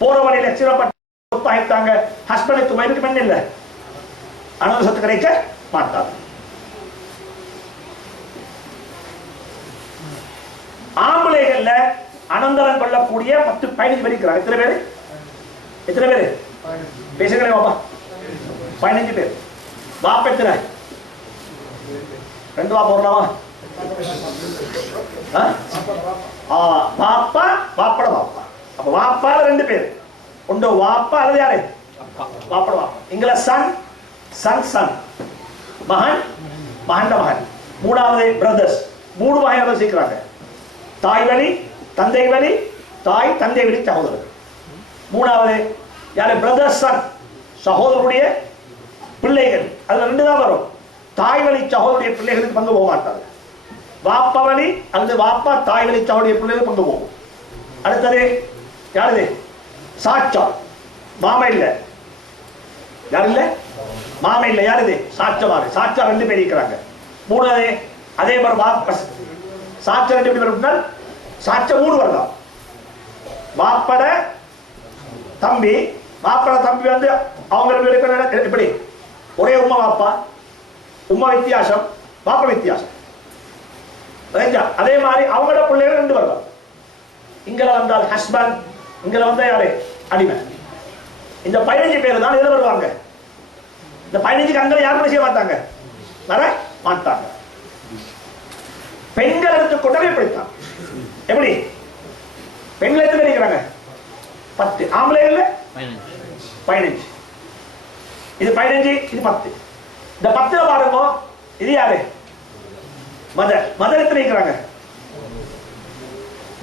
போற வழியில் சிறப்பாக ஹஸ்பண்டுக்கு வயதுக்கு பெண் இல்லை, அனந்தர சொத்து கிடைக்க மாட்டாது. ஆம்பளைகள்ல அனந்தரம் கொள்ளக்கூடிய 10-15 பேர் இருக்கிறார். எத்தனை பேரு? எத்தனை பேரு பேசுகிறேன் பாப்பா? 15 பேர். பாப்ப எத்தனை? 2 பாப்பா வரலாமா? வாப்பா வாப்பட வாப்பா. அப்ப வாப்பால 2 பேர். ஒன்று வாப்பா அல்லது யாரு? வாப்பட வாப்பா. இங்கில சன் சன் சன், மகன் மகன் மகன். மூணாவது பிரதர்ஸ். 3 வகையாக சேர்க்கிறாங்க. தாய் வழி தந்தை வழி, தாய் தந்தை வழி சகோதரர். மூணாவது யாரு? பிரதர்ஸ் சன், சகோதரருடைய பிள்ளைகள். அதுல 2 தான் வரும். தாய் வழி சகோதரிய பிள்ளைகளுக்கு பங்கு போக மாட்டாங்க. வாப்பா வழி அல்லது வாப்பா தாய் வழி சகோதரிய பிள்ளைகளுக்கு பங்கு போகும். அடுத்தது யாரு? சாச்சா, மாமா இல்ல. யாரு இல்ல? மாமா இல்ல. யாரு? சாச்சமாரு. சாச்சா 2 பேர் இருக்கிறாங்க. மூணாவது அதே மாதிரி வாப்பஸ் சாச்சா 2 பேர் இருந்தால் சாச்சா 3 வரலாம். வாப்பட தம்பி, வாப்பட தம்பி வந்து அவங்க எப்படி ஒரே உம்மா வாப்பா, உம்மா வித்தியாசம் வாப்பா வித்தியாசம். அதே மாதிரி அவங்களோட பிள்ளைகள் 2 வரலாம். இங்கல வந்தால் ஹஸ்பண்ட், இங்கல வந்தா யாரு? அடிமை. இந்த 15 பேர் தான் இதுல வருவாங்க. இந்த 15க்கு அங்கே யாருமே செய்ய மாட்டாங்க, வர மாட்டாங்க. பெண்கள் எடுத்துக்கொண்டாலே இப்படித்தான். எப்படி? பெண்கள் எத்தனை இருக்கிறாங்க? 10. ஆம்பளைகள் 15. இது 15, இது 10. இந்த 10 பாருங்க. இது யாரு? மதர். மதர் எத்தனை இருக்கிறாங்க?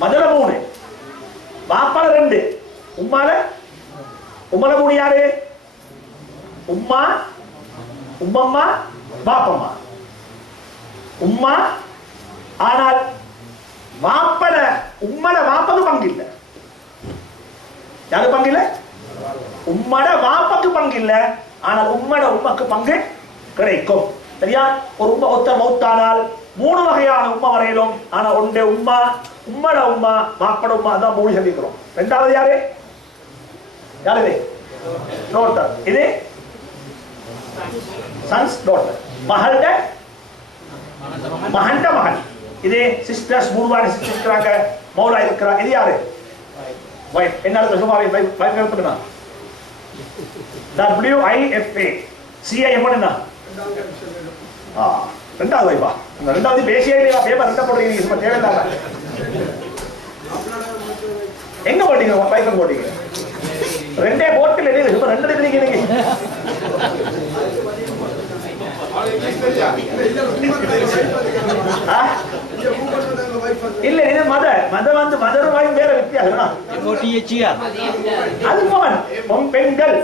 மதர 3, வாப்பால 2, உம்மால 3. யாரு? உம்மா உம்மம்மா பாப்பம்மா. உம்மா. ஆனால் வாப்பட உம்மட வாப்பக்கு பங்கு இல்லை. யாரு பங்கு இல்லை? உம்மட வாப்பக்கு பங்கு இல்லை. ஆனால் உம்மட உம்மக்கு பங்கு கிடைக்கும். சரியா? ஒரு உம்மா ஒருத்தர் மௌத்தானால் 3 வகையான உம்மா வரையிலும். ஆனா ஒன்று உம்மா, உம்மட உம்மா, வாப்பட உம்மா. அதான் 3 சொல்லிக்கிறோம். 2வது யாரு? யாரு? டோட்டர். இது சன்ஸ் டாட்டர். மகள்ட மகன்ட மகன். இது சிஸ்டர்ஸ் 3 வாடி சிஸ்டர் இருக்கிறாங்க, மௌலா இருக்கிறாங்க. இது யாரு? வைஃப். என்ன சும்மாவே வைஃப் எழுத்துனா WIFA. CIM என்ன? 2வது வைஃபா? 2வது பேசியே இல்லையா? பேப்பர் 2 போடுறீங்க, சும்மா தேவையில்லாம. எங்க போட்டீங்க? வைஃப் போட்டீங்க 2 போட்டில் இல்லை, சும்மா 2 எடுக்கிறீங்க நீங்க. இல்ல, இது மதர். மதர் வந்து மதர் வாய் வேற வித்தியாசம். அது மகன் பெண்கள்.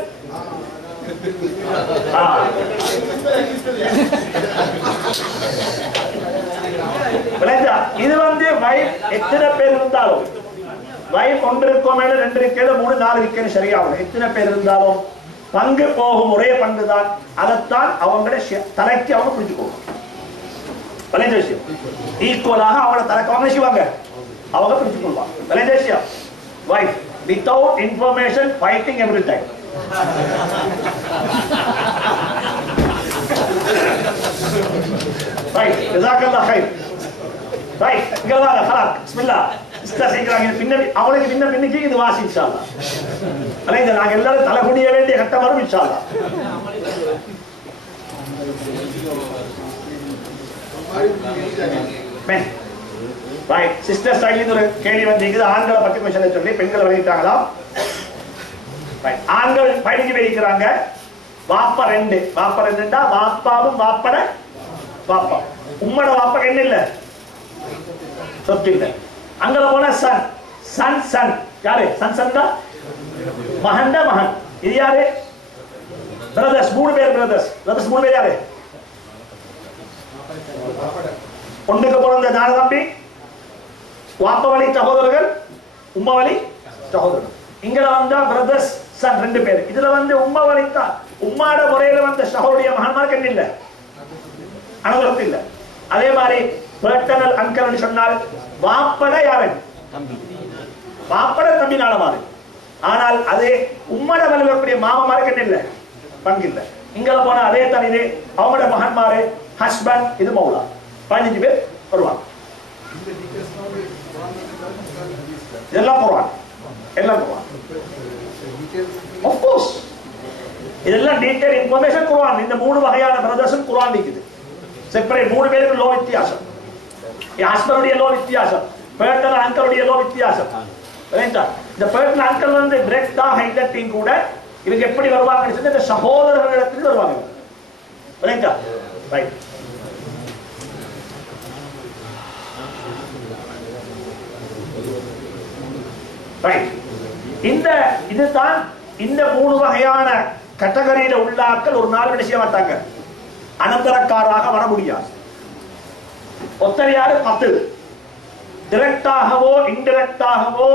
இது வந்து வைஃப் எத்தனை பேர் இருந்தாலும், வைஃப் 1 இருக்கோ மேல 2 இருக்கிறது 3 4 இருக்கிறது சரியாகும். எத்தனை பேர் இருந்தாலும் பங்கு போகும் ஒரே பங்கு தான். அதைத்தான் அவங்களோட தலைக்கு அவங்க பிடிச்சுக்கோங்க. விளைஞ்ச விஷயம் ஈக்குவலாக அவங்களோட தலைக்கு அவங்க செய்வாங்க, அவங்க பிடிச்சுக் கொள்வாங்க. விளைஞ்ச விஷயம். Wife without information fighting every time. Right, ஜஸாக்கல்லாஹ் கைர். ரைட், இங்க வாங்க. خلاص பிஸ்மில்லாஹ். செய்கிறாங்க. பின்னாடி அவளுக்கு பின்னைக்கு இது வாசி இன்ஷா அல்லாஹ். அலைந்த நாங்க எல்லாரும் தலை குனிய வேண்டிய கட்டம் வரும் இன்ஷா அல்லாஹ். ரைட், சிஸ்டர் ஸ்டைலில் ஒரு கேள்வி வந்திருக்குது. ஆண்களை பத்தி கொஸ்டின் சொல்லி பெண்களை வரையிட்டாங்களா? ரைட், ஆண்கள் 15 பேர் இருக்கிறாங்க. வாப்பா 2. வாப்பா 2டா வாப்பாவும் வாப்பட வாப்பா. உம்மட வாப்பா என்ன இல்ல, சொத்து இல்ல. அங்கல போன சன் சன் சன். யாரு? சன் சன் தான் மகன்டா மகன். இது யாரு? பிரதர்ஸ். 3 பேர் பிரதர்ஸ். பிரதர்ஸ் 3 பேர் யாரு? ஒன்றுக்கு பிறந்த நாலு தம்பி, வாப்பா வழி சகோதரர்கள், உம்மா வழி சகோதரர்கள். இங்க வந்தா பிரதர்ஸ் சன் 2 பேர். இதுல வந்து உம்மா வழித்தா உம்மாட முறையில வந்த சகோதரிய மகன்மார்க்கு என்ன இல்ல, அனுகரத்து இல்ல. அதே மாதிரி பேட்டர்னல் அங்கிள் சொன்னால் வாப்பட யாரு? தம்பி. வாப்பட தம்பி நாள மாதிரி. ஆனால் அது உம்மட வலுவக்கூடிய மாமமாருக்கு என்ன இல்லை, பங்கு இல்லை. இங்கே போனா அதே தான் இது அவங்களோட மகன்மாரு ஹஸ்பண்ட், இது மௌலா, 15 பேர் வருவாங்க. இதெல்லாம் போடுவாங்க, எல்லாம் போடுவாங்க. Of course இதெல்லாம் டீடைல் இன்ஃபர்மேஷன் குர்ஆன். இந்த 3 வகையான பிரதர்ஸும் குர்ஆன் இருக்குது. செப்பரேட் 3 பேருக்கு லோ வித்தியாசம். ஹஸ்பண்டுடைய லோ வித்தியாசம், பேட்டர் அங்கிளுடைய லோ வித்தியாசம். ரைட்டா? இந்த பேட்டர் அங்கிள் வந்து பிரெக் தான் ஹைலைட்டிங் கூட இவங்க எப்படி வருவாங்கன்னு சொல்லி இந்த சகோதரர்களிடத்தில் வருவாங்க. ரைட்டா? ரைட். ரைட். இதுதான் இந்த 3 வகையான கேட்டகரியில உள்ளாக்கள் ஒரு நாள் என்ன செய்ய மாட்டாங்க, அனந்தரக்காராக வர முடியாது. ஒருத்தர் யாரு 10 டைரக்டாகவோ இன்டைரக்டாகவோ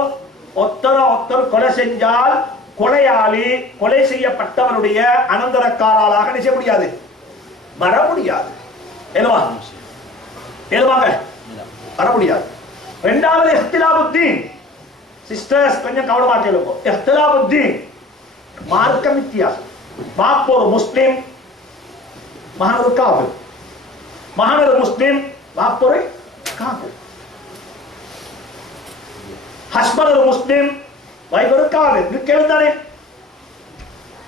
ஒருத்தர் கொலை செஞ்சால் கொலையாளி கொலை செய்யப்பட்டவனுடைய அனந்தரக்காராளாக நிச்சய முடியாது, வர முடியாது. எழுவாங்க வர முடியாது. இரண்டாவது இஹ்திலாபுத்தீன். சிஸ்டர்ஸ் கொஞ்சம் கவனமா கேளுங்க. இஹ்திலாபுத்தீன் மார்க்க வித்தியாசம். பாப் ஒரு முஸ்லிம், மகன் ஒரு காஃபிர். மகன் ஒரு முஸ்லிம், பாப் ஒரு காஃபிர். ஹஸ்பண்ட் ஒரு முஸ்லிம், வைஃப் ஒரு காஃபிர். கேளுதானே,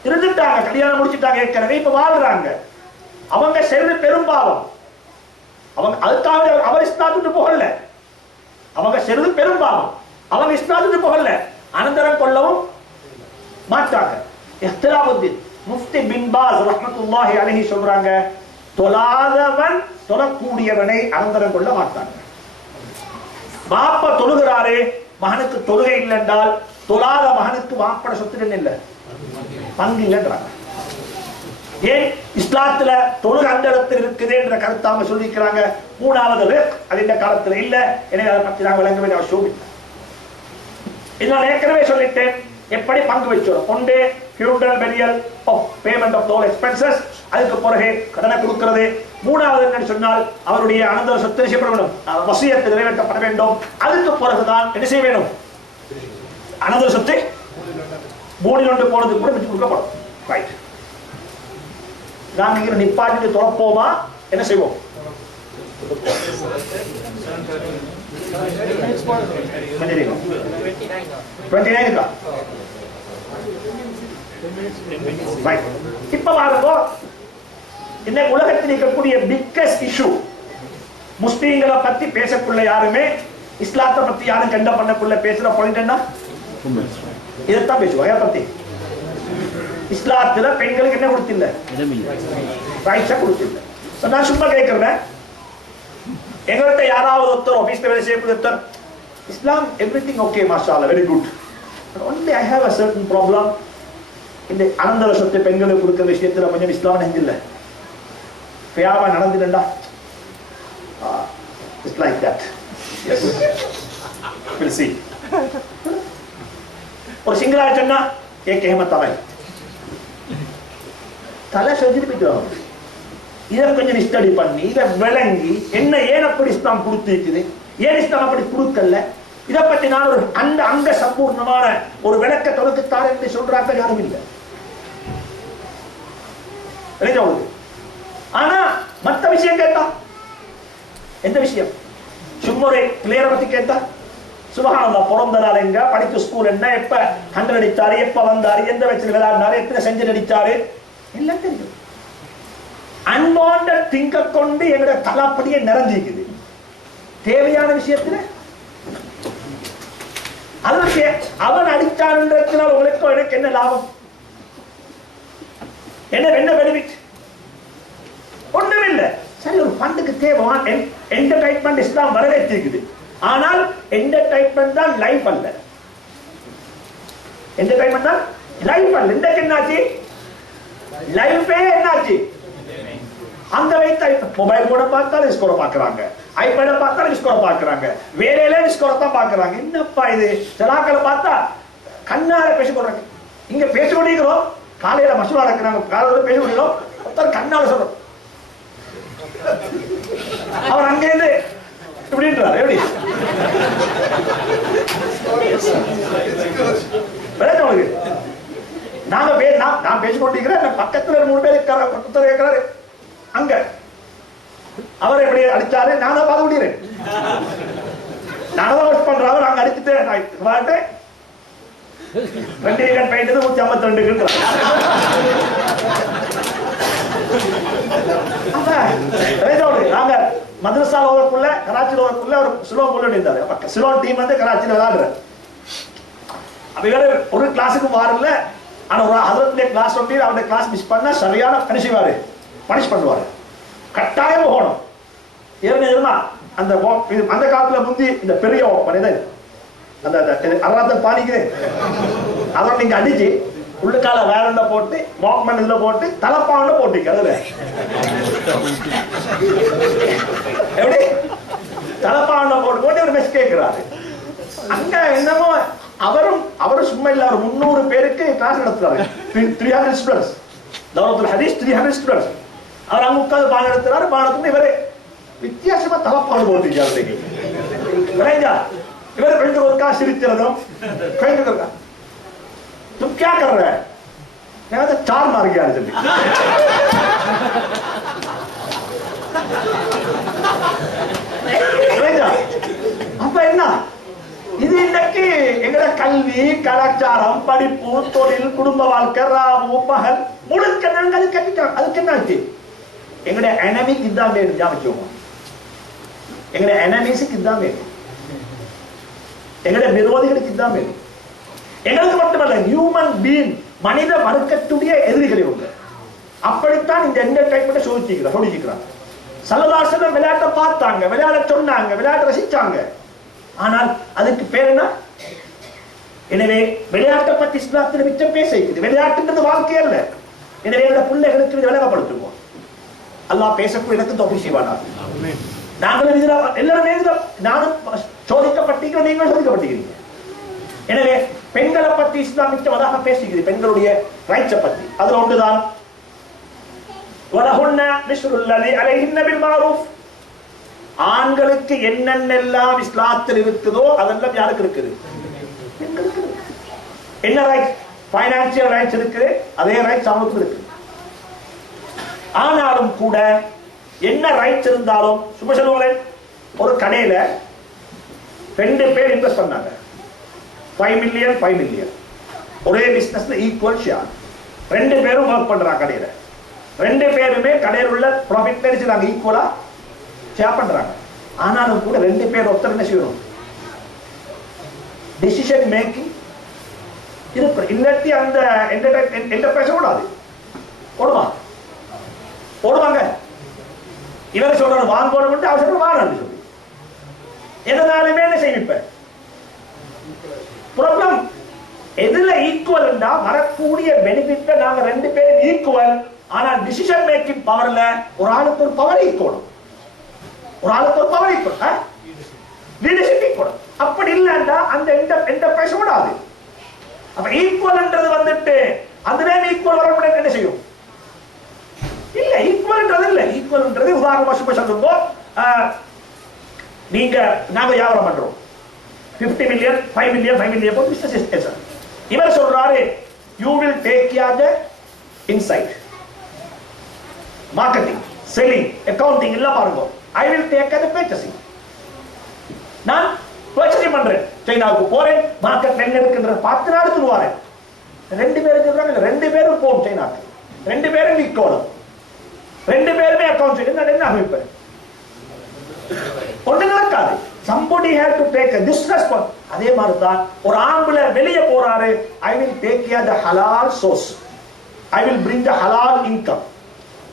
இருந்துட்டாங்க, கல்யாணம் முடிச்சுட்டாங்க, ஏற்கனவே இப்ப வாழ்றாங்க. அவங்க செய்து பெரும்பாவம். அவங்க அதுக்காக அவர் இஸ்லாத்துக்கு போகல, அவங்க செய்து பெரும்பாவம். அவங்க இஸ்லாத்துக்கு போகல, அனந்தரம் கொள்ளவும் மாட்டாங்க. இஹ்திலாபுத்தீன். முஃப்தி பின் பாஸ் ரஹ்மத்துல்லாஹி அலைஹி சொல்றாங்க, தொழாதவன் தொழக்கூடியவனை அனந்தரம் கொள்ள மாட்டாங்க. பாப்பா தொழுகிறாரு, மகனுக்கு தொழுகை இல்லை என்றால் தொழாத மகனுக்கு வாப்பட சொத்து இல்லை, பங்கு இல்லைன்றாங்க. ஏன் இஸ்லாத்துல தொழுகை அந்த இடத்தில் இருக்குது என்ற கருத்தை அவங்க சொல்லிக்கிறாங்க. மூணாவது அது இந்த காலத்துல இல்ல. எனவே அதை பற்றி நான் விளங்க வேண்டிய அவசியம். நான் ஏற்கனவே சொல்லிட்டேன் எப்படி பங்கு வச்சோம். ஒன்று funeral burial of payment of all expenses, அதுக்கு பிறகு கடனை கொடுக்கிறது. மூணாவது என்னன்னு சொன்னால் அவருடைய அனந்தர சொத்து செய்யப்பட வேண்டும், வசியத்து நிறைவேற்றப்பட வேண்டும். அதுக்கு பிறகுதான் என்ன செய்ய வேண்டும், அனந்தர சொத்து 3 போனதுக்கு கூட விட்டு கொடுக்கப்படும். ரைட். நாங்க நிப்பாட்டி துறப்போமா, என்ன செய்வோம்? இப்ப பாருங்க, இந்த உலகத்தில் இருக்கக்கூடிய பிக்கஸ்ட் இஷ்யூ, முஸ்லீம்களை பத்தி பேசக்குள்ள யாருமே இஸ்லாத்தை பத்தி யாரும் கண்ட பண்ணக்குள்ள பேசுற பாயிண்ட் என்ன, இதைத்தான் பேசுவாங்க. பத்தி இஸ்லாத்துல பெண்களுக்கு என்ன கொடுத்தில்ல, ரைட்ஸா கொடுத்தில்ல. நான் சும்மா கேட்கிறேன், எங்கள்கிட்ட யாராவது ஒருத்தர் ஆபீஸ்ல வேலை செய்யக்கூடிய ஒருத்தர் இஸ்லாம் எவ்ரிதிங் ஓகே மாஷா அல்லாஹ் very good, only I have a certain problem, இந்த அனந்தர சொத்தை பெண்களுக்கு கொடுக்கிற விஷயத்துல கொஞ்சம் இஸ்லாம் நெஞ்சில்ல ஃபேவா நடந்துடா. It's like that. Yes. We'll see. ஒரு சிங்களா சொன்னா ஏக் அஹமத் தலை தலை செஞ்சுட்டு போயிட்டு இதை கொஞ்சம் ஸ்டடி பண்ணி இதை விளங்கி என்ன ஏன் அப்படி இஸ்லாம் கொடுத்திருக்குது, ஏன் இஸ்லாம் அப்படி கொடுக்கல, இதை பற்றி நான் ஒரு அந்த அங்க சம்பூர்ணமான ஒரு விளக்க தொடுக்குத்தார் என்று சொல்றாங்க யாரும் இல்லை. ஆனா மற்ற விஷயம் கேட்டா, எந்த விஷயம், சும்மா ஒரு பிளேயரை பத்தி கேட்டா சுபஹானல்லாஹ் பிறந்த நாள் எங்க, படித்த ஸ்கூல் என்ன, எப்ப 100 அடித்தாரு, எப்ப வந்தாரு, எந்த வயசுல விளையாடினாரு, எத்தனை செஞ்சுரி அடித்தாரு, எல்லாம் தெரியும். அன்வாண்டட் திங்க கொண்டு எங்களோட தலாப்படியே நிறைஞ்சிக்குது. தேவையான விஷயத்துல அதற்கு அவன் அடித்தான்றதுனால உங்களுக்கு எனக்கு என்ன லாபம், என்ன பெனிஃபிட், ஒண்ணும் இல்லை. சரி, ஒரு பண்டுக்கு தேவையான என்டர்டைன்மெண்ட் இஸ்லாம் வரவேற்றிருக்குது. ஆனால் என்டர்டைன்மெண்ட் தான் லைஃப் அல்ல, என்டர்டைன்மெண்ட் தான் லைஃப் அல்ல. இன்றைக்கு என்னாச்சு, லைஃபே என்னாச்சு, அங்க வைத்த மொபைல் போன பார்த்தாலும் ஸ்கோரை பாக்குறாங்க, ஐபேட பார்த்தாலும் ஸ்கோரை பாக்குறாங்க, வேலையில ஸ்கோரை தான் பாக்குறாங்க. என்னப்பா இது, சிலாக்களை பார்த்தா கண்ணார பேச போடுறாங்க. இங்க பேச முடியுகிறோம், காலையில மசூலா நடக்கிறாங்க, காலையில பேச முடியும், ஒருத்தர் கண்ணால சொல்றோம், அவர் அங்க இருந்து இப்படின்றார். எப்படி நான் பேசிக்கொண்டிருக்கிறேன், பக்கத்துல 3 பேர் இருக்கிறாரு. அங்க அவர் எப்படி அடிச்சாரு, நானும் பார்த்து விடுறேன். நானும் ஒர்க் பண்றாரு, அங்க அடிச்சுட்டு 2 விக்கெட் போயிட்டது 152 நாங்க மதரசா ஓவருக்குள்ள கராச்சியில் ஓவருக்குள்ள ஒரு சிலோன் போல இருந்தாரு. சிலோன் டீம் வந்து கராச்சியில் விளையாடுறாரு. அப்ப ஒரு கிளாஸுக்கு வாரல, ஆனா ஒரு அதற்கு கிளாஸ் ஒட்டி அவருடைய கிளாஸ் மிஸ் பண்ணா சரியான கணிச்சுவாரு, பனிஷ் பண்ணுவாரு. கட்டாயம் போகணும். ஏன்னா அந்த அந்த காலத்துல முந்தி இந்த பெரிய ஓப்பன் அந்த அறாத்த பாலிக்குது, அதோட நீங்க அடிச்சு உள்ளுக்கால வேற போட்டு வாக்மேன் இதுல போட்டு தலப்பாண்ட போட்டீங்க. அதுல எப்படி தலப்பாண்ட போட்டு போட்டு ஒரு மெஸ் கேட்கிறாரு. அங்க என்னமோ அவரும் சும்மா இல்ல, ஒரு 300 பேருக்கு கிளாஸ் நடத்துறாரு. 300 ஸ்டூடெண்ட்ஸ், தௌலத்துல் ஹதீஸ் 300 ஸ்டூடெண்ட்ஸ். அவர் அங்க உட்கார்ந்து பாடம் நடத்துறாரு. பாடத்துக்கு இவரு வித்தியாசமா தலப்பாடு போட்டீங்க. இவரு கொஞ்சம் ஒருக்கா சிரிக்கிறதும் கொஞ்சம் இருக்கா, तुम क्या कर रहे हैं? मैं तो 4 मार गया जल्दी. அப்ப என்ன இது? இன்னைக்கு எங்கட கல்வி, கலாச்சாரம், படிப்பு, தொழில், குடும்ப வாழ்க்கை, ராவு பகல் முழுக்க நாங்க அது கட்டிட்டோம். அதுக்கு என்ன ஆச்சு? எங்கட எனமிக்கு இதான் வேணும். ஞாபகம், எங்கட எனமிஸுக்கு இதான் வேணும். எங்கட விரோதிகளுக்கு இதான் வேணும். எங்களுக்கு மட்டுமல்ல, ஹியூமன் பீயிங், மனித வர்க்கத்துடைய எதிரிகளை உண்டு. அப்படித்தான் இந்த என்டர்டைன்மெண்ட்டை சோதிக்கிறாங்க. ஸல்லல்லாஹு அலைஹி வஸல்லம் விளையாட்டை பார்த்தாங்க, விளையாட சொன்னாங்க, விளையாட ரசிச்சாங்க. ஆனால் அதுக்கு பேர் என்ன? எனவே விளையாட்டை பத்தி இஸ்லாத்தில் மிச்சம் பேசிக்குது. விளையாட்டுன்றது வாழ்க்கை அல்ல. எனவே எங்களோட பிள்ளைகளுக்கு இதை விளங்கப்படுத்துவோம். அல்லாஹ் பேசக்கூடிய எனக்கு தௌஃபீக் செய்வானா. நாங்களும் இதுல எல்லாருமே நானும் சோதிக்கப்பட்டிருக்கிறோம், நீங்களும் சோதிக்கப்பட்டிருக்கிறீங்க. எனவே பெண்களை பத்தி இஸ்லாம் மிச்சமாக பேசுகிறது. பெண்களுடைய ரைட்ஸை பத்தி அதுல ஒன்றுதான் வலஹுன்ன மிஸ்லுல்லதி அலைஹின்ன பில் மஅரூஃப். ஆண்களுக்கு என்னென்னலாம் இஸ்லாத்தில் இருக்குதோ அதெல்லாம் யாருக்கு இருக்குது? பெண்களுக்கு. என்ன ரைட்ஸ்? ஃபைனான்சியல் ரைட்ஸ் இருக்குது, அதே ரைட்ஸ் அவங்களுக்கு இருக்கு. ஆனாலும் கூட என்ன ரைட்ஸ் இருந்தாலும், சும்மா சொல்லுவாங்களே, ஒரு கடையில 2 பேர் இன்வெஸ்ட் பண்ணாங்க, 5 மில்லியன் ஒரே பிசினஸ்ல ஈக்குவல் ஷேர். 2 பேரும் ஒர்க் பண்றாங்க கடையில. 2 பேருமே கடையில் உள்ள ப்ராஃபிட் எடுத்துறாங்க, ஈக்குவலா ஷேர் பண்றாங்க. ஆனாலும் கூட 2 பேர் ஒருத்தர் என்ன செய்யணும்? டிசிஷன் மேக்கிங் இருக்கு. இல்லாட்டி அந்த என்டர்பிரைஸ் ஓடாது. ஓடுவாங்க. இவரை சொல்றாரு வாங்கணும், அவர் சொல்ற வாங்க சொல்லி எதனாலுமே என்ன செய்விப்ப ப்ராப்ளம். எதுல ஈக்குவல் வரக்கூடிய பெனிஃபிட் நாங்க 2 பேரும் ஈக்குவல். ஆனா டிசிஷன் மேக்கிங் பவர்ல ஒரு ஆளுக்கு ஒரு பவர் ஈக்குவல், ஒரு ஆளுக்கு ஒரு பவர் ஈக்குவல், லீடர்ஷிப் ஈக்குவல். அப்படி இல்லைன்னா அந்த என்டர்பிரைஸ் ஓடாது. அப்ப ஈக்குவல்ன்றது வந்துட்டு அதுவே ஈக்குவல் வர என்ன செய்யும்? இல்ல, ஈக்குவல்ன்றது இல்ல. ஈக்குவல்ன்றது உதாரணமா சும்மா சொல்லுங்க, நாங்க வியாபாரம் பண்றோம், 50 மில்லியன் 5 மில்லியன் போட்டு பிசினஸ். இவர் சொல்றாரு you will take care the inside marketing, selling, accounting எல்லாம் பாருங்க. I will take care the purchasing. நான் பர்ச்சேசிங் பண்றேன், சைனாவுக்கு போறேன், மார்க்கெட் என்ன இருக்குன்ற பார்த்து நான் எடுத்துட்டு வரேன். 2 பேரும் சொல்றாங்க 2 பேரும் போகும் சைனாக்கு, 2 பேரும் ஈக்குவல், 2 பேருமே அக்கவுண்ட் என்ன அமைப்பு ஒன்று நடக்காது. somebody had to take this response. அதே மாதிரி தான் ஒரு ஆம்பளை வெளியே போறாரு, I will take care the halal source, I will bring the halal income,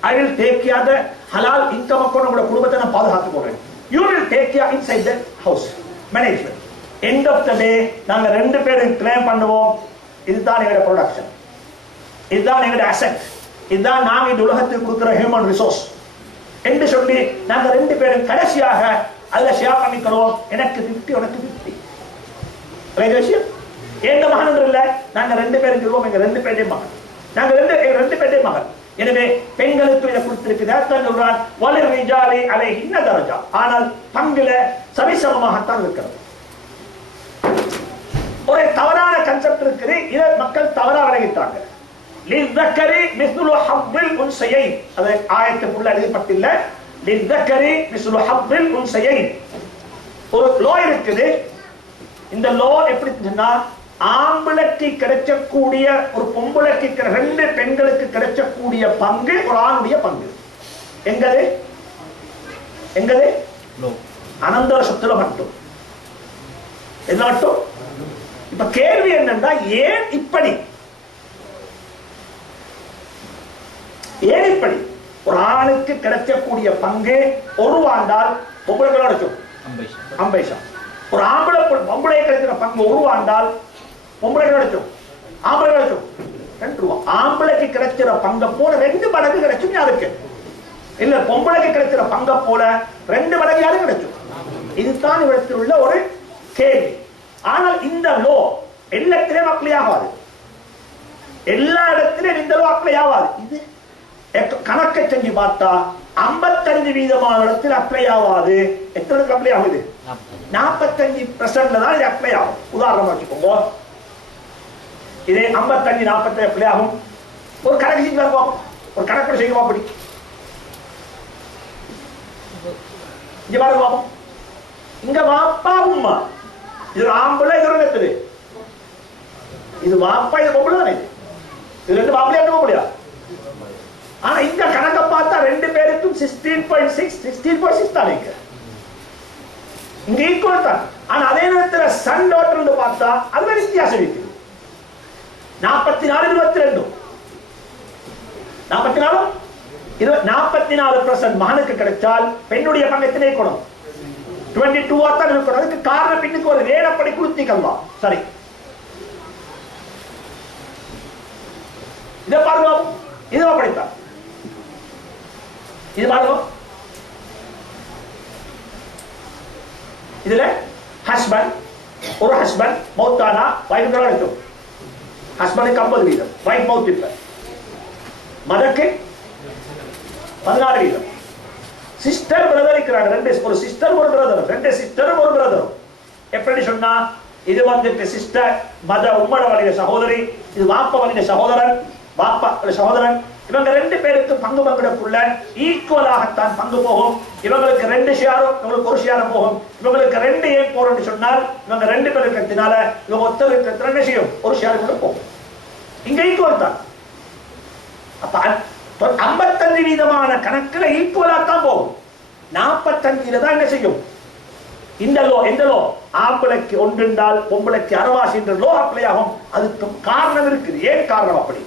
I will take care the halal income அப்போ நம்மளோட குடும்பத்தை நான் பாதுகாத்து போறேன். You will take care inside the house management. End of the day நாங்க 2 பேரும் claim பண்ணுவோம், இதுதான் எங்களோட ப்ரொடக்ஷன், இதுதான் எங்களோட அசெட், இதுதான் நாங்க இந்த உலகத்துக்கு கொடுக்கிற ஹியூமன் ரிசோர்ஸ் என்று சொல்லி நாங்க 2 பேரும் கடைசியாக அதுல ஷேர் பண்ணிக்கிறோம். எனக்கு 50, உனக்கு 50. விஷயம் எந்த மகன் இல்ல, நாங்க 2 பேரும் சொல்லுவோம் எங்க 2 பேருடைய மகன், நாங்க 2 பேருடைய மகன். எனவே பெண்களுக்கு இதை கொடுத்திருக்கிறார். ஆனால் பங்குல சரிசமமாகத்தான் இருக்கிறது. ஒரு தவறான கன்செப்ட் இருக்குது, இதை மக்கள் தவறா விளங்கிட்டாங்க. லிஸ்ஸக்கரி மிஸ்லு ஹப்பில் உன்சையைன். அது ஆயத்துக்குள்ள எழுதப்பட்டில்லை. லிஸ்ஸக்கரி மிஸ்லு ஹப்பில் உன்சையைன். ஒரு லோ இருக்குது. இந்த லோ எப்படி சொன்னா, ஆம்பளைக்கு கிடைக்கக்கூடிய ஒரு பொம்பளைக்கு 2 பெண்களுக்கு கிடைக்கக்கூடிய பங்கு ஒரு ஆணுடைய பங்கு. எங்கது எங்கது அனந்தர சொத்துல மட்டும். என்ன மட்டும்? இப்ப கேள்வி என்னன்னா, ஏன் இப்படி ஒரு ஆணுக்கு கிடைக்கக்கூடிய பங்கு ஒரு வாழ்ந்தால் பொம்பளைக்கு கிடைக்கும் 50. ஒரு ஆம்பளை பொம்பளை கிடைக்கிற பங்கு ஒரு வாழ்ந்தால் பொம்பளை கிடைக்கும் ஆம்பளை கிடைக்கும் 2 ரூபாய். ஆம்பளைக்கு கிடைக்கிற பங்க போல 2 மடங்கு கிடைக்கும் யாருக்கு? இல்ல, பொம்பளைக்கு கிடைக்கிற பங்க போல 2 மடங்கு யாருக்கு கிடைக்கும்? இதுதான் இவற்றில் உள்ள ஒரு கேள்வி. ஆனால் இந்த லோ எல்லாத்திலும் அப்ளை ஆகாது. எல்லா இடத்திலும் இந்த லோ அப்ளை ஆகாது. இது கணக்கை செஞ்சு பார்த்தா 55% இடத்தில் அப்ளை ஆகாது. எத்தனை அப்ளை ஆகுது? 45% தான் இது அப்ளை ஆகும். உதாரணமா வச்சுக்கோங்க, இதே 55 45 அப்ளை ஆகும். ஒரு கணக்கு செஞ்சு பார்ப்போம். ஒரு கணக்கு செய்ய அப்படி இங்க பாருங்க பாப்போம். இங்க வாப்பா உம்மா, இது ஒரு ஆம்பளை, இது ஒரு நெத்துது. இது வாப்பா, இது பொம்பளை தானே. இது 2 மாப்பிள்ளையா 2 பொம்பளையா? ஆனா இந்த கணக்கை பார்த்தா 2 பேருக்கும் 16.6 தானே. இங்க ஈக்குவல் தான். ஆனா அதே நேரத்தில் சன் டாட்டர் பார்த்தா அதுல வித்தியாசம் இருக்கு. 44 22 44% மகனுக்கு கிடைச்சால் பெண்ணுடைய பங்கத்திலே இருக்கணும் 22 தான் இருக்கணும். அதுக்கு காரணம் பின்னுக்கு ஒரு வேடப்படி குளுத்திக்கல்வா. சரி, இதை பாருங்க. இதை படித்தான். இது பாருங்க. இதுல ஹஸ்பண்ட், ஒரு ஹஸ்பண்ட் மௌத்தானா வைஃப் கிடைக்கும். ஹஸ்பண்டுக்கு 50%, வைஃப் மௌத் இல்ல. மதருக்கு 16%. சிஸ்டர் பிரதர் இருக்கிறாங்க. 2 ஒரு சிஸ்டர் ஒரு பிரதர், 2 சிஸ்டரும் ஒரு பிரதரும். எப்படி சொன்னா, இது வந்துட்டு சிஸ்டர் மத உம்மட வழிய சகோதரி, இது வாப்ப வழிய சகோதரன், வாப்பா சகோதரன். இவங்க 2 பேருக்கு பங்கு பங்கிடக்குள்ள ஈக்குவலாகத்தான் பங்கு போகும். இவங்களுக்கு 2 ஷேரும் இவங்களுக்கு 1 ஷேரும் போகும். இவங்களுக்கு 2 ஏன் போறோம்னு சொன்னால், இவங்க 2 பேர் இருக்கிறதுனால இவங்க ஒருத்தருக்கு 2 ஷேரும் 1 ஷேரும் கூட போகும். இங்க ஈக்குவல் தான். அப்ப 55% கணக்குல ஈக்குவலா தான் போகும். 45 தான் என்ன செய்யும்? இந்த லோ, எந்த லோ? ஆம்பளைக்கு 1 என்றால் பொம்பளைக்கு 60 என்ற லோ அப்ளை ஆகும். அதுக்கு காரணம் இருக்குது. ஏன் காரணம் அப்படி?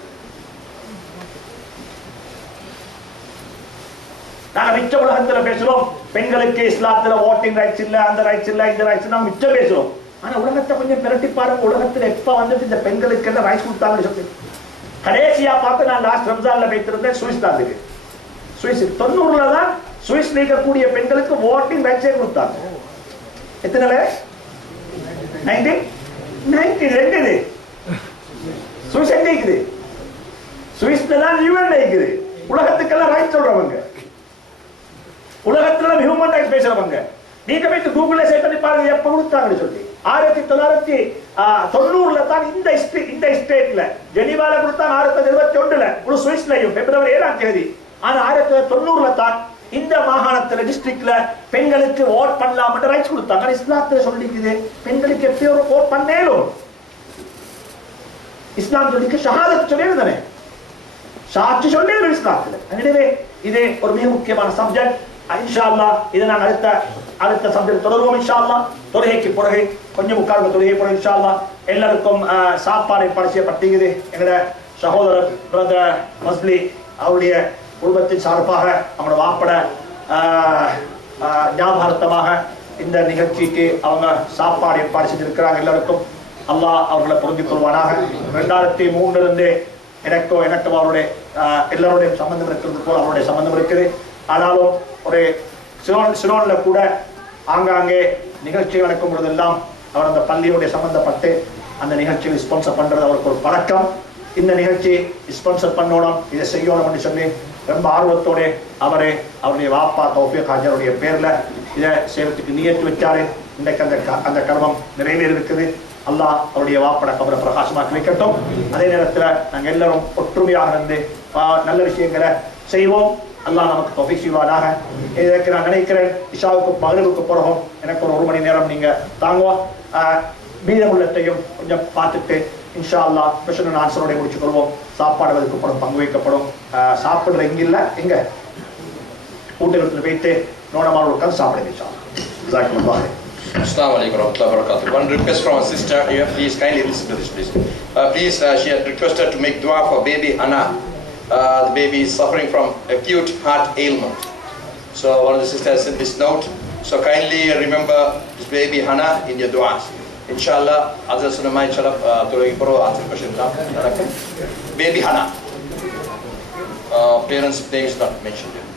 நாங்க மிச்ச உலகத்துல பேசுறோம், பெண்களுக்கு இஸ்லாத்துல ஓட்டிங் ரைட்ஸ் இல்ல, அந்த ரைட்ஸ் இல்ல, இந்த ரைட்ஸ் நம்ம மிச்சம் பேசுறோம். ஆனா உலகத்தை கொஞ்சம் பிரட்டி பாருங்க. உலகத்துல எப்ப வந்துட்டு இந்த பெண்களுக்கு என்ன ரைட்ஸ் கொடுத்தாங்கன்னு சொல்லி கடைசியா பார்த்து நான் லாஸ்ட் ரம்ஜான்ல வைத்திருந்தேன் சுவிஸ் தான். சுவிஸ் 90ல தான் சுவிஸ் இருக்கக்கூடிய பெண்களுக்கு ஓட்டிங் ரைட்ஸே கொடுத்தாங்க. எத்தனை? 1992. சுவிஸ் எங்க இருக்குது? சுவிஸ்ல தான் யூஎன் இருக்குது. உலகத்துக்கெல்லாம் ரைட் சொல்றவங்க, உலகத்துல ஹியூமன் ரைட்ஸ் பேசுறவங்க. நீங்க போய் கூகுள்ல சர்ச் பண்ணி பாருங்க எப்ப கொடுத்தாங்கன்னு சொல்லி. 1990ல தான் இந்த ஸ்டேட்ல ஜெனீவால கொடுத்தாங்க. 1971ல ஒரு சுவிஸ்லயும் பிப்ரவரி 7ஆம் தேதி. ஆனா 1990ல தான் இந்த மாகாணத்துல டிஸ்ட்ரிக்ட்ல பெண்களுக்கு ஓட் பண்ணலாம் என்று ரைட்ஸ் கொடுத்தாங்க. இஸ்லாத்துல சொல்லிக்குது பெண்களுக்கு எப்பயோ ஓட் பண்ணேலும். இஸ்லாம் சொல்லிக்கு ஷஹாதத் சொல்லிருந்தானே, சாட்சி சொல்லிடு இஸ்லாத்துல. எனவே இது ஒரு மிக முக்கியமான சப்ஜெக்ட். இன்ஷா அல்லாஹ் இதை நான் அடுத்த சப்ஜெக்ட் தொடர்வோம். இன்ஷா அல்லாஹ் தொழுகைக்கு பிறகு கொஞ்சம் உட்கார்ந்து தொழுகை பிறகு இன்ஷா அல்லாஹ் எல்லாருக்கும் சாப்பாடு பரிசயப்பட்டீங்குது. எங்களோட சகோதரர் பிரதர் மஸ்லி அவருடைய குடும்பத்தின் சார்பாக அவங்களோட வாப்பட ஞாபகார்த்தமாக இந்த நிகழ்ச்சிக்கு அவங்க சாப்பாடு ஏற்பாடு செஞ்சிருக்கிறாங்க. எல்லாருக்கும் அல்லாஹ் அவர்களை பொருந்திக் கொள்வானாக. 2003 எனக்கும் அவருடைய எல்லாருடைய சம்பந்தம் இருக்கிறது போல அவருடைய சம்பந்தம் இருக்குது. ஆனாலும் ஒரு சிலோன்ல கூட ஆங்காங்கே நிகழ்ச்சிகள் நடக்கும் பொழுதெல்லாம் அவர் அந்த பள்ளியோடைய சம்பந்தப்பட்டு அந்த நிகழ்ச்சியை ஸ்பான்சர் பண்றது அவருக்கு ஒரு பழக்கம். இந்த நிகழ்ச்சி ஸ்பான்சர் பண்ணணும், இதை செய்யணும் அப்படின்னு சொல்லி ரொம்ப ஆர்வத்தோட அவருடைய வாப்பா தௌஃபீக் ஹாஜருடைய பேர்ல இதை செய்யறதுக்கு நியத்து வச்சாரு. இன்றைக்கு அந்த கர்மம் நிறைவேறி இருக்குது. அல்லாஹ் அவருடைய வாப்பட கபரை பிரகாசமாக்கி வைக்கட்டும். அதே நேரத்தில் நாங்கள் எல்லாரும் ஒற்றுமையாக இருந்து நல்ல விஷயங்களை செய்வோம். அல்லாஹ் நமக்கு தௌஃபீக் செய்வானாக. இதற்கு நான் நினைக்கிறேன் இஷாவுக்கு மகரிபுக்கு போறோம், எனக்கு ஒரு மணி நேரம் நீங்க தாங்குவோம். மீதமுள்ளத்தையும் கொஞ்சம் பார்த்துட்டு இன்ஷா அல்லாஹ் கொஸ்டின் அண்ட் ஆன்சரோட முடிச்சுக்கொள்வோம். சாப்பாடு வைக்கப்படும், பங்கு வைக்கப்படும். சாப்பிடுற இங்க இல்ல, எங்க ஊட்டகத்தில் போயிட்டு நோனமாக உட்காந்து சாப்பிடுங்க இன்ஷா அல்லாஹ். Assalamu alaikum warahmatullahi wabarakatuh. One request from a sister here, please kindly listen to this, please. She had requested to make dua for baby Anna. The baby is suffering from acute heart ailment. So one of the sisters sent this note. So kindly remember this baby Hannah in your duas. Inshallah, Azza Sunamai Chalap Tulagi Poro answer question. Baby Hannah. Parents' name is not mentioned here.